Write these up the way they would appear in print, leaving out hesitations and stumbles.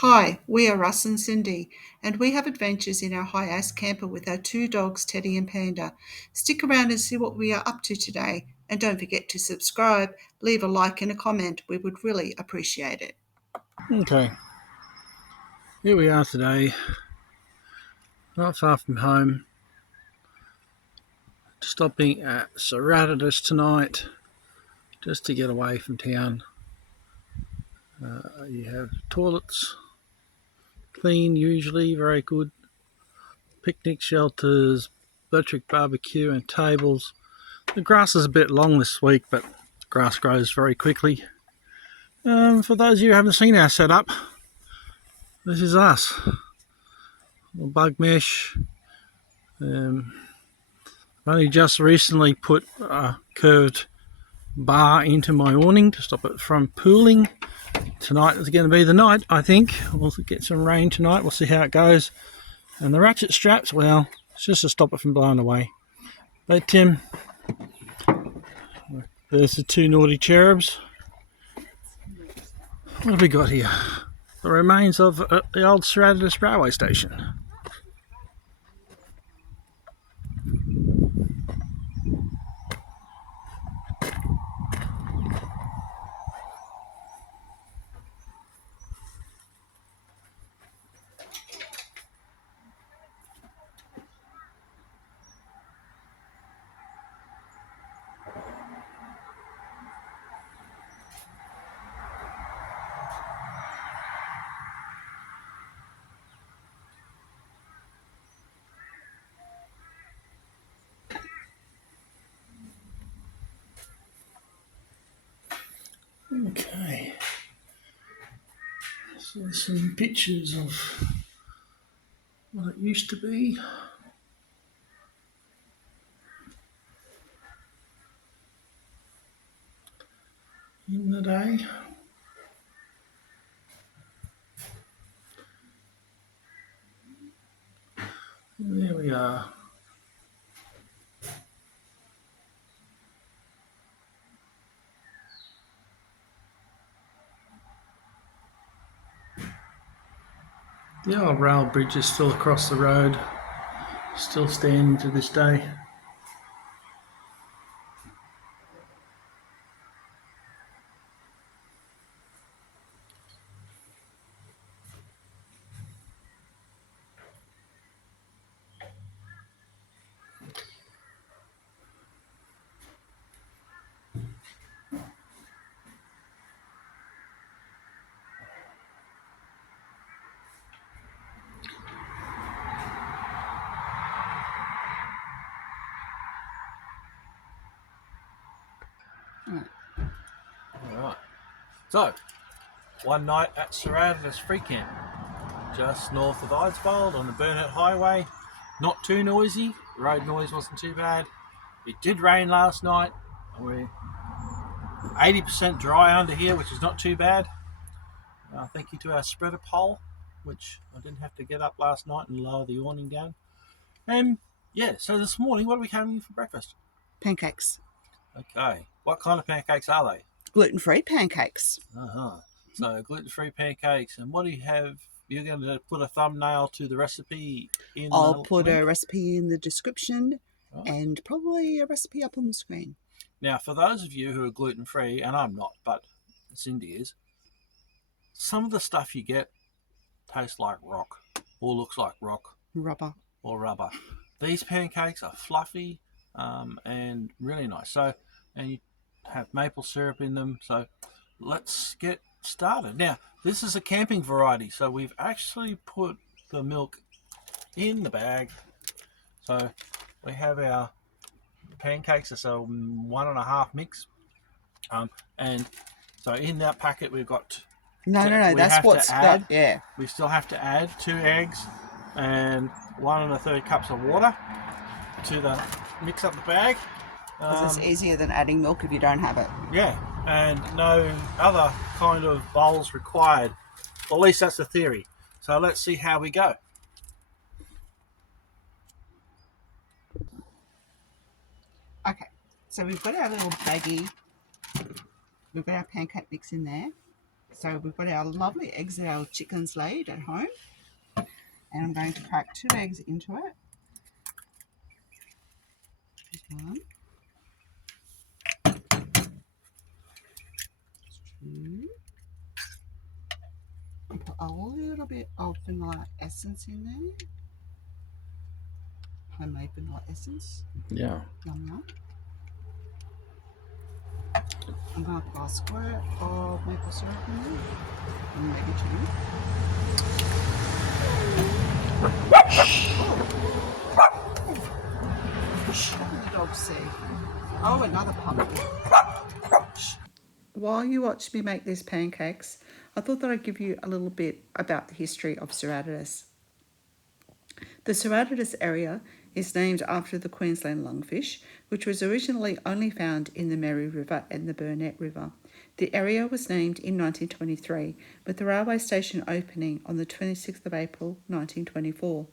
Hi, we are Russ and Cindy, and we have adventures in our high-ass camper with our two dogs, Teddy and Panda. Stick around and see what we are up to today, and don't forget to subscribe, leave a like and a comment. We would really appreciate it. Okay, here we are today, not far from home, stopping at Ceratodus tonight, just to get away from town. You have toilets, clean usually, very good, picnic shelters, electric barbecue and tables. The grass is a bit long this week, but grass grows very quickly. For those of you who haven't seen our setup, this is us. Bug mesh. Only just recently put a curved bar into my awning to stop it from pooling. Tonight is going to be the night, I think. We'll get some rain tonight. We'll see how it goes. And the ratchet straps, well, it's just to stop it from blowing away. But there's the two naughty cherubs. What have we got here? The remains of the old Ceratodus railway station. Okay. So there's some pictures of what it used to be. In the day. And there we are. The old rail bridge is still across the road, still standing to this day. Alright, so one night at Ceratodus Free Camp, just north of Eidsvold on the Burnett Highway. Not too noisy, road noise wasn't too bad. It did rain last night, and we're 80% dry under here, which is not too bad. Thank you to our spreader pole, which I didn't have to get up last night and lower the awning down. Yeah, so this morning, what are we having for breakfast? Pancakes. Okay, what kind of pancakes are they? Gluten-free pancakes. So gluten-free pancakes, and what do you have? You're going to put a thumbnail to the recipe in I'll the put link? a recipe in the description, Right. and probably a recipe up on the screen. Now, for those of you who are gluten-free, and I'm not, but Cindy is, some of the stuff you get tastes like rock, or looks like rock. Rubber. Or rubber. These pancakes are fluffy and really nice. So, and you have maple syrup in them. So let's get started. Now, this is a camping variety, so we've actually put the milk in the bag. So we have our pancakes, it's a 1.5 mix. And so in that packet we've got... No, that's what's got, yeah. We still have to add 2 eggs and 1 1/3 cups of water to the mix up the bag. Because it's easier than adding milk if you don't have it. Yeah, and no other kind of bowls required. Well, at least that's the theory. So let's see how we go. Okay, so we've got our little baggie. We've got our pancake mix in there. So we've got our lovely eggs that our chickens laid at home. And I'm going to crack 2 eggs into it. There's one. 2. And put a little bit of vanilla essence in there. Homemade vanilla essence. Yeah. Yum yum. I'm going to put a squirt of maple syrup in there. And maybe 2. What did the dog see? Oh, another puppy. While you watch me make these pancakes, I thought that I'd give you a little bit about the history of Ceratodus. The Ceratodus area is named after the Queensland lungfish, which was originally only found in the Mary River and the Burnett River. The area was named in 1923, with the railway station opening on the 26th of April 1924.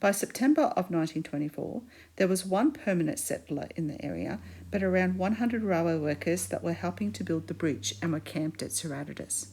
By September of 1924, there was one permanent settler in the area, but around 100 railway workers that were helping to build the bridge and were camped at Ceratodus.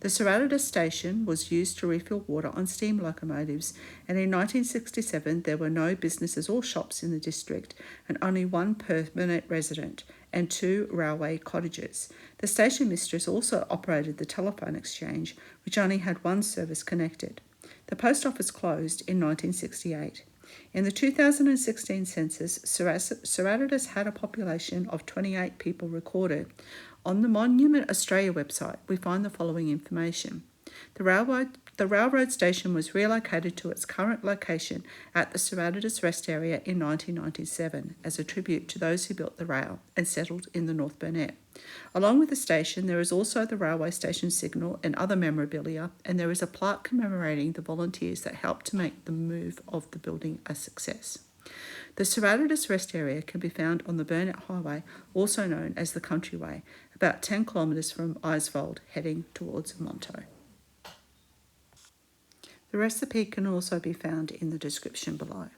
The Ceratodus station was used to refill water on steam locomotives, and in 1967 there were no businesses or shops in the district, and only one permanent resident and 2 railway cottages. The station mistress also operated the telephone exchange, which only had one service connected. The post office closed in 1968. In the 2016 census, Ceratodus had a population of 28 people recorded. On the Monument Australia website, we find the following information. The railroad station was relocated to its current location at the Ceratodus rest area in 1997 as a tribute to those who built the rail and settled in the North Burnett. Along with the station, there is also the railway station signal and other memorabilia, and there is a plaque commemorating the volunteers that helped to make the move of the building a success. The Ceratodus rest area can be found on the Burnett Highway, also known as the Countryway, about 10 kilometres from Eidsvold, heading towards Monto. The recipe can also be found in the description below.